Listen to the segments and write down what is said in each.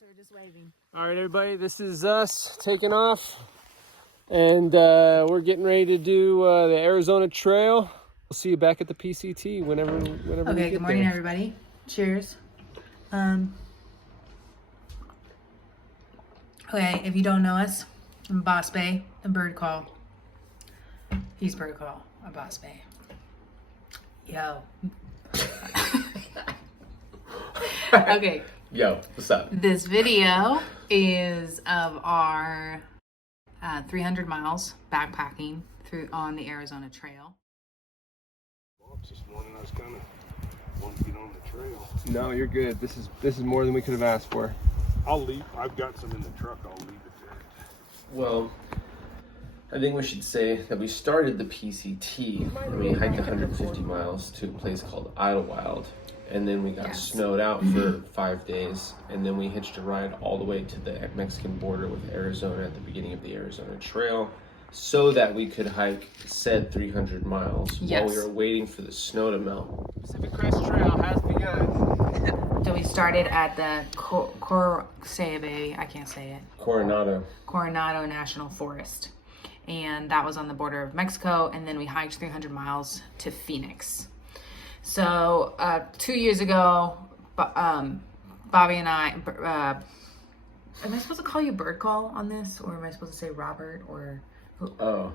So we're just waving. All right, everybody, this is us taking off, and we're getting ready to do the Arizona Trail. We'll see you back at the PCT whenever we get Okay, good morning, there. everybody. Cheers. Okay, if you don't know us, I'm Boss Bay, the bird call. He's bird call, I'm Boss Bay. Yo. Okay. Yo, what's up? This video is of our 300 miles backpacking through on the Arizona Trail. This morning I was kind of wanting to get on the trail. No, you're good. This is more than we could have asked for. I'll leave. I've got some in the truck. I'll leave it there. Well, I think we should say that we started the PCT and we hiked 150 miles to a place called Idlewild. And then we got snowed out for 5 days, and then we hitched a ride all the way to the Mexican border with Arizona at the beginning of the Arizona Trail so that we could hike said 300 miles while we were waiting for the snow to melt. Pacific Crest Trail has begun. So we started at the Coronado National Forest, and that was on the border of Mexico, and then we hiked 300 miles to Phoenix. So 2 years ago, Bobby and I, am I supposed to call you Bird Call on this, or am I supposed to say Robert, or? Call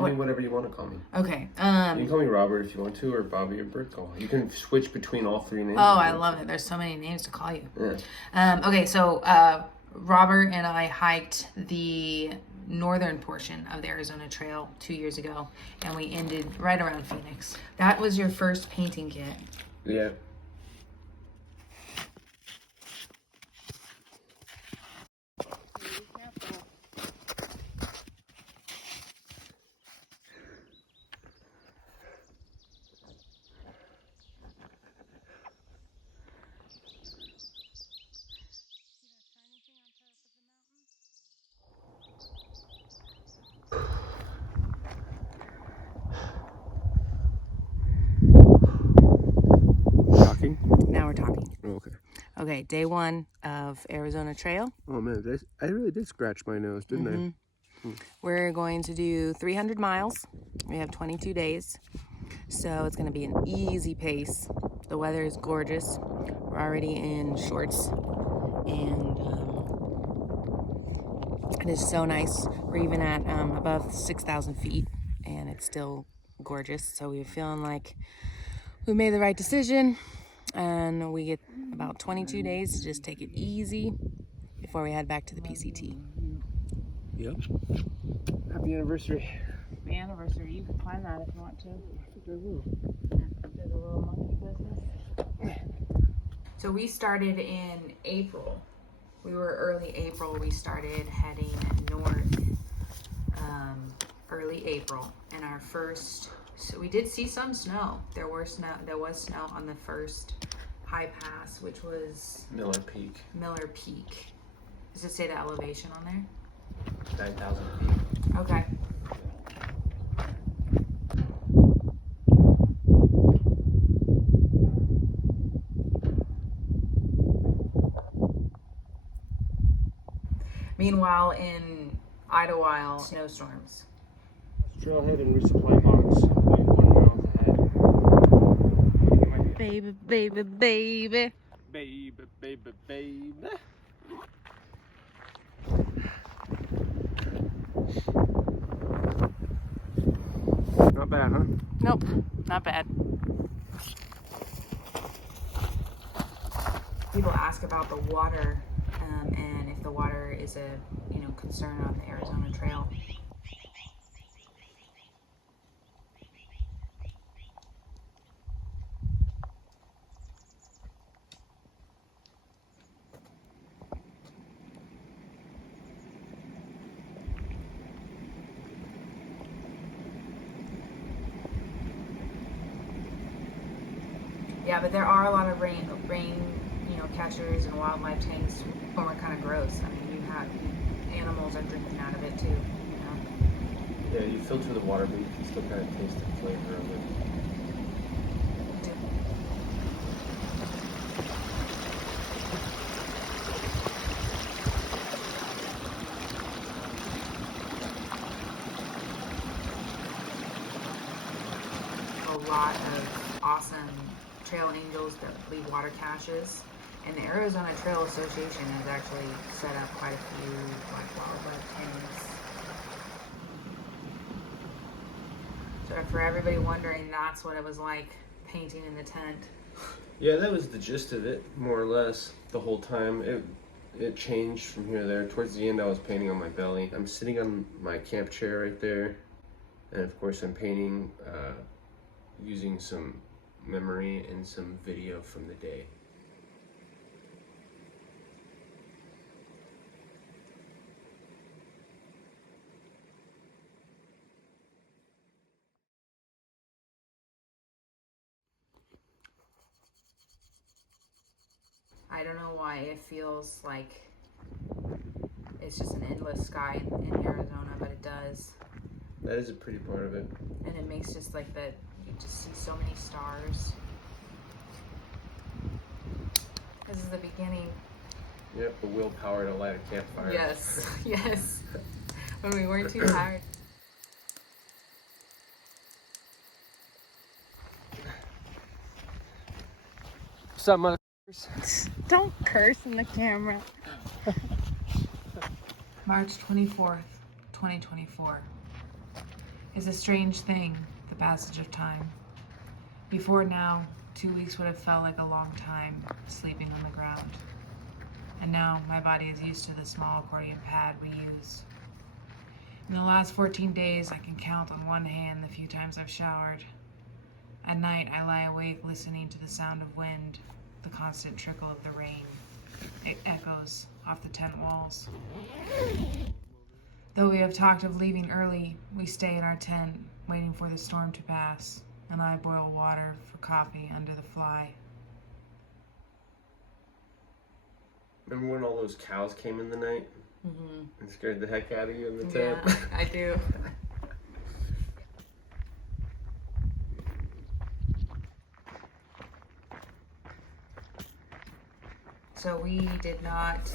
me whatever you want to call me. Okay. You can call me Robert if you want to, or Bobby or Bird Call. You can switch between all three names. Oh, I love it. There's so many names to call you. Yeah. Okay, so Robert and I hiked the northern portion of the Arizona Trail 2 years ago, and we ended right around Phoenix. That was your first painting kit. Yeah. Now we're talking. Okay. Okay, day one of Arizona Trail. Oh man, I really did scratch my nose, didn't I? We're going to do 300 miles. We have 22 days. So it's going to be an easy pace. The weather is gorgeous. We're already in shorts. And it is so nice. We're even at above 6,000 feet. And it's still gorgeous. So we're feeling like we made the right decision. And we get about 22 days to just take it easy before we head back to the PCT. Yep. Happy anniversary. Happy anniversary. You can climb that if you want to. I think I will. There's a little monkey business. So we started in April. We were early April. We started heading north early April. And our first... So we did see some snow. There was snow on the first high pass, which was Miller Peak. Does it say the elevation on there? 9,000 feet. Okay. Meanwhile, in Idlewild, snowstorms. Trailhead and resupply box. 0.1 miles ahead. Baby, baby, baby. Baby, baby, baby. Not bad, huh? Nope, not bad. People ask about the water, and if the water is a concern on the Arizona Trail. Yeah, but there are a lot of rain catchers and wildlife tanks when we're kind of gross. I mean, you have animals are drinking out of it too. Yeah, you filter the water, but you can still kind of taste the flavor of it. lot of awesome trail angels that leave water caches. And the Arizona Trail Association has actually set up quite a few like wildlife tanks. So for everybody wondering, that's what it was like painting in the tent. Yeah, that was the gist of it, more or less, the whole time. It changed from here to there. Towards the end, I was painting on my belly. I'm sitting on my camp chair right there, and of course I'm painting using some memory and some video from the day. I don't know why it feels like it's just an endless sky in Arizona, but it does. That is a pretty part of it. And it makes just like that, you just see so many stars. This is the beginning. Yep, the willpower to light a campfire. Yes, yes. When we weren't too tired. What's up, mother? Don't curse in the camera. March 24th, 2024 is a strange thing, the passage of time. Before now, 2 weeks would have felt like a long time sleeping on the ground. And now my body is used to the small accordion pad we use. In the last 14 days, I can count on one hand the few times I've showered. At night, I lie awake listening to the sound of wind, the constant trickle of the rain. It echoes off the tent walls. Though we have talked of leaving early, we stay in our tent, waiting for the storm to pass, and I boil water for coffee under the fly. Remember when all those cows came in the night? Mm-hmm. And scared the heck out of you in the tent? Yeah, I do. So we did not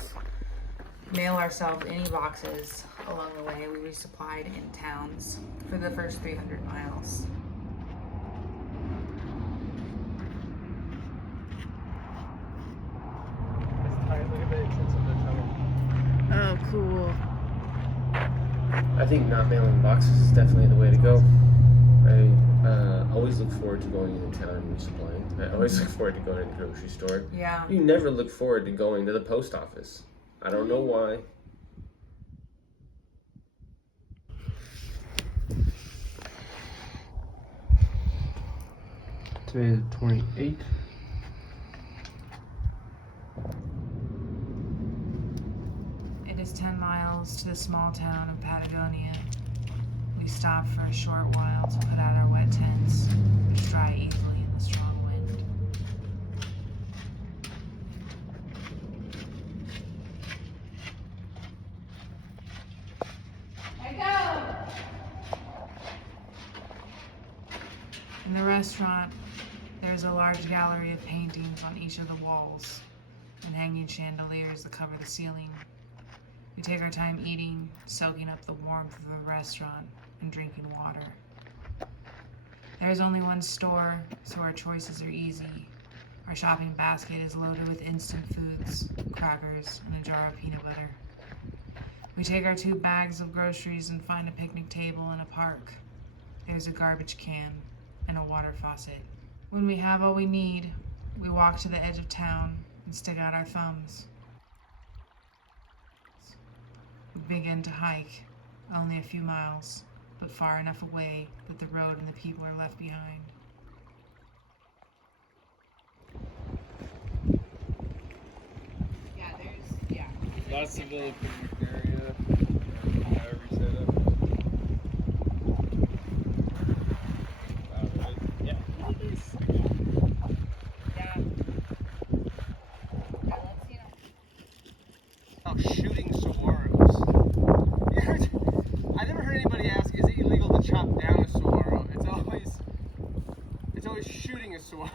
mail ourselves any boxes along the way. We resupplied in towns for the first 300 miles. Oh, cool. I think not mailing boxes is definitely the way to go. I always look forward to going into town and resupplying. I always look forward to going to the grocery store. Yeah. You never look forward to going to the post office. I don't know why. Today is the 28th. It is 10 miles to the small town of Patagonia. We stop for a short while to put out our wet tents, which dry easily in the strong wind. In the restaurant, there's a large gallery of paintings on each of the walls and hanging chandeliers that cover the ceiling. We take our time eating, soaking up the warmth of the restaurant, and drinking water. There is only one store, so our choices are easy. Our shopping basket is loaded with instant foods, crackers, and a jar of peanut butter. We take our 2 bags of groceries and find a picnic table in a park. There's a garbage can and a water faucet. When we have all we need, we walk to the edge of town and stick out our thumbs. We begin to hike, only a few miles, but far enough away that the road and the people are left behind. Lots of little picnic area. However you set up. Wow, right? Yeah. Oh, shooting saguaros. I never heard anybody ask, is it illegal to chop down a saguaro? It's always shooting a saguaro.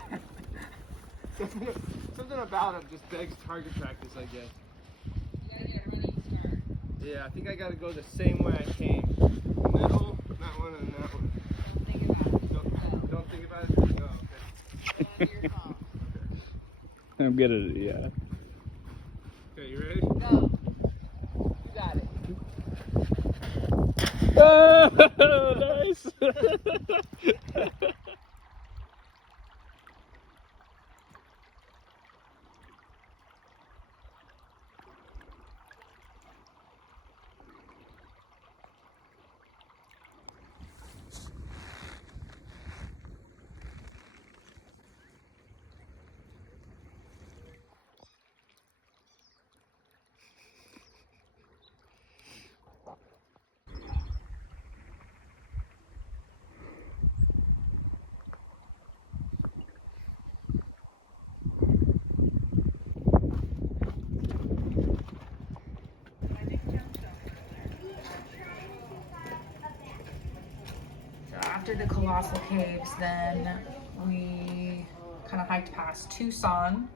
Something about it just begs target practice, I guess. Yeah, I think I gotta go the same way I came. Middle, that one, and that one. Don't Don't think about it. Oh, okay. I'm good at it, yeah. Okay, you ready? Go. You got it. Oh, nice. So after the Colossal Caves, then we kind of hiked past Tucson,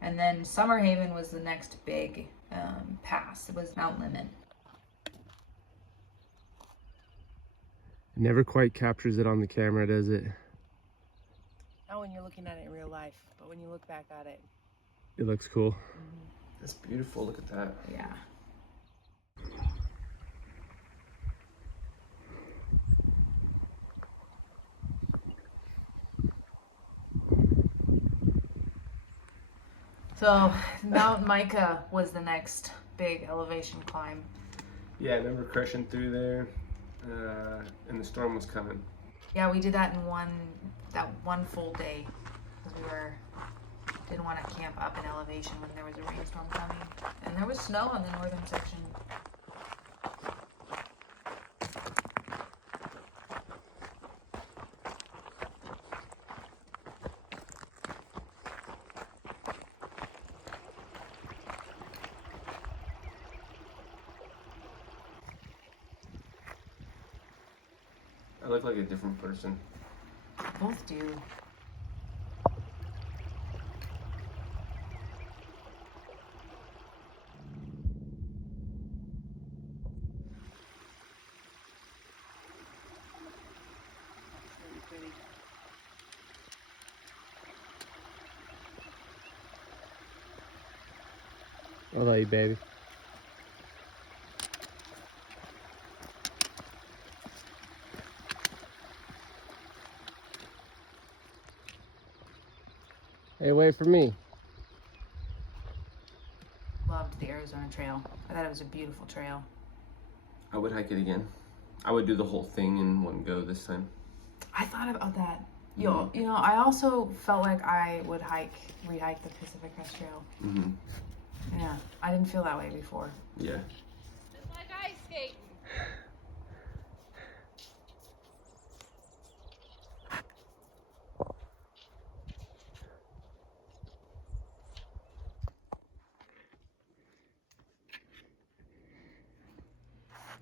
and then Summer Haven was the next big pass. It was Mount Lemmon. Never quite captures it on the camera, does it? Not when you're looking at it in real life, but when you look back at it. It looks cool. That's beautiful. Look at that. Yeah. So Mount Micah was the next big elevation climb. Yeah, I remember crushing through there, and the storm was coming. Yeah, we did that in one full day because we didn't want to camp up in elevation when there was a rainstorm coming, and there was snow on the northern section. I look like a different person. Both do. I love you, baby. Hey, wait for me. Loved the Arizona Trail. I thought it was a beautiful trail. I would hike it again. I would do the whole thing in one go this time. I thought about that. You know, I also felt like I would rehike the Pacific Crest Trail. Mm-hmm. Yeah, I didn't feel that way before. Yeah. It's like ice skating.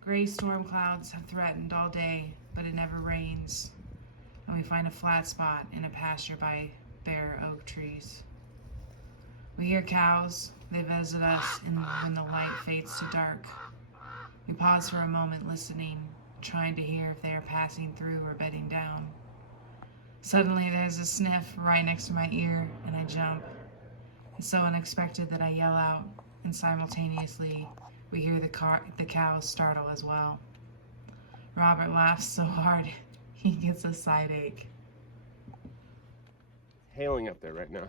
Gray storm clouds have threatened all day, but it never rains. And we find a flat spot in a pasture by bare oak trees. We hear cows. They visit us when the light fades to dark. We pause for a moment listening, trying to hear if they are passing through or bedding down. Suddenly there's a sniff right next to my ear, and I jump. It's so unexpected that I yell out, and simultaneously we hear the cows startle as well. Robert laughs so hard he gets a side ache. Hailing up there right now.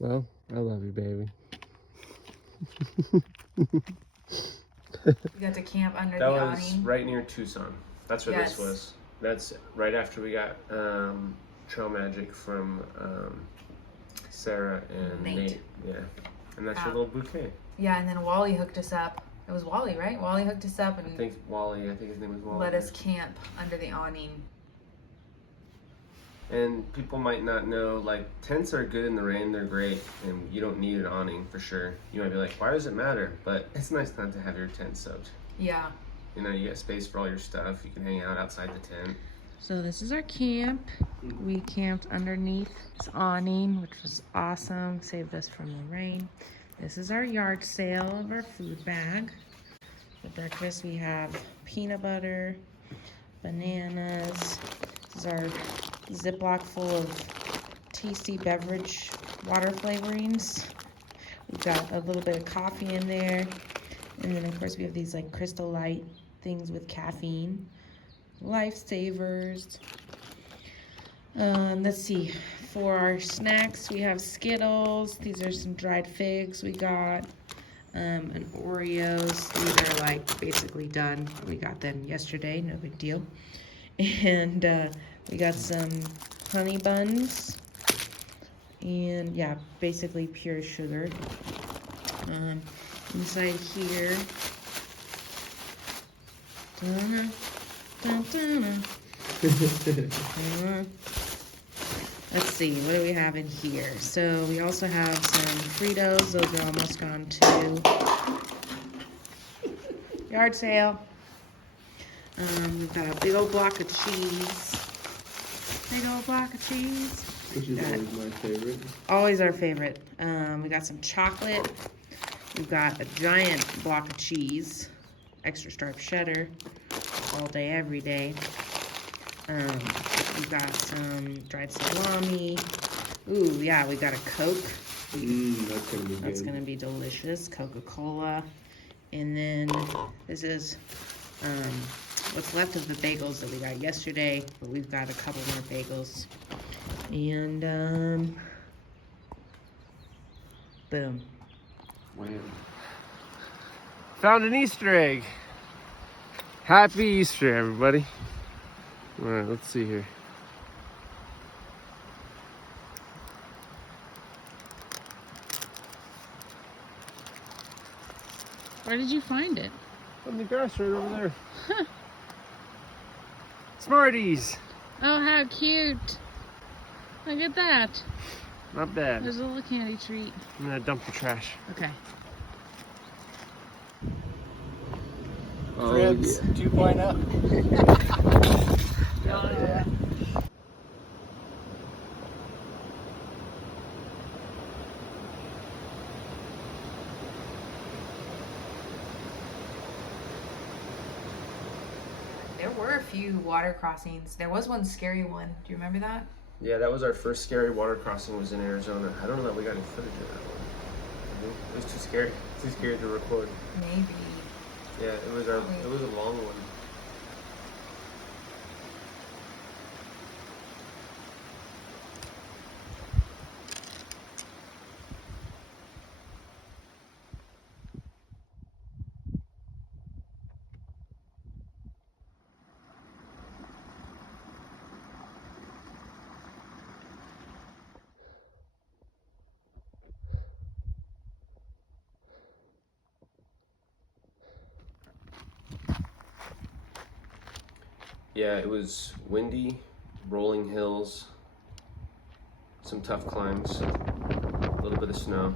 Well, I love you, baby. We got to camp under That the was awning. right near Tucson. That's where Yes. this was. That's right after we got Trail Magic from Sarah and Nate. Yeah. And that's your little bouquet. Yeah, and then Wally hooked us up. It was Wally, right? Wally hooked us up I and think his name was Wally. let us camp under the awning. And people might not know, like, tents are good in the rain, they're great, and you don't need an awning for sure. You might be like, why does it matter? But it's nice not to have your tent soaked. Yeah. You know, you got space for all your stuff, you can hang out outside the tent. So this is our camp. We camped underneath this awning, which was awesome. Saved us from the rain. This is our yard sale of our food bag. For breakfast, we have peanut butter, bananas. This is our Ziploc full of tasty beverage water flavorings. We've got a little bit of coffee in there. And then of course we have these like Crystal Light things with caffeine. Lifesavers. Let's see. For our snacks, we have Skittles. These are some dried figs we got. And Oreos. These are like basically done. We got them yesterday, no big deal. And we got some honey buns. And yeah, basically pure sugar. Inside here. Let's see, what do we have in here? So we also have some Fritos. Those are almost gone too. Yard sale. We've got a big old block of cheese. Big old block of cheese. Which is always my favorite. Always our favorite. We got some chocolate. We've got a giant block of cheese. Extra striped cheddar. All day, every day. We've got some dried salami. Ooh, yeah, we got a Coke. That's gonna be good. That's gonna be delicious. Coca-Cola. And then this is what's left of the bagels that we got yesterday, but we've got a couple more bagels. And boom. Wow. Found an Easter egg. Happy Easter, everybody. All right, let's see here. Where did you find it? On the grass right over there. Smarties. Oh, how cute. Look at that. Not bad. There's a little candy treat. I'm gonna dump the trash. Okay. Cribs 2.0. There were a few water crossings. There was one scary one. Do you remember that? Yeah, that was our first scary water crossing, was in Arizona. I don't know that we got any footage of that one. It was too scary. Too scared to record. Maybe. Yeah, it was a long one. Yeah, it was windy, rolling hills, some tough climbs, a little bit of snow,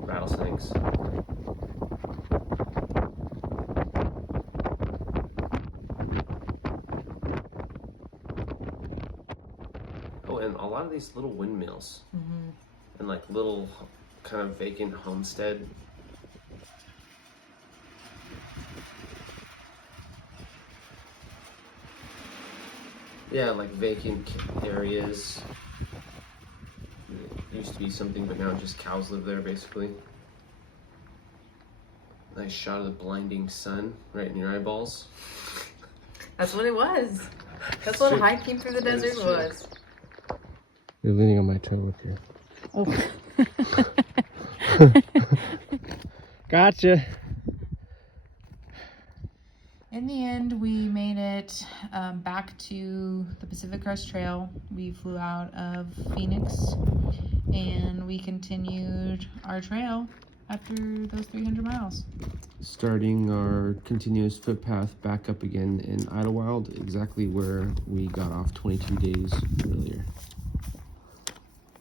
rattlesnakes. Oh, and a lot of these little windmills and like little kind of vacant homestead. Yeah, like vacant areas. It used to be something, but now just cows live there, basically. Nice shot of the blinding sun right in your eyeballs. That's what it was. That's what hiking through the desert true. was. You're leaning on my toe up here. Oh. Gotcha. In the end, we made it back to the Pacific Crest Trail. We flew out of Phoenix and we continued our trail after those 300 miles. Starting our continuous footpath back up again in Idlewild, exactly where we got off 22 days earlier.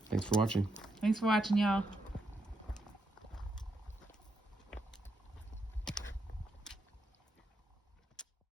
Thanks for watching. Thanks for watching, y'all.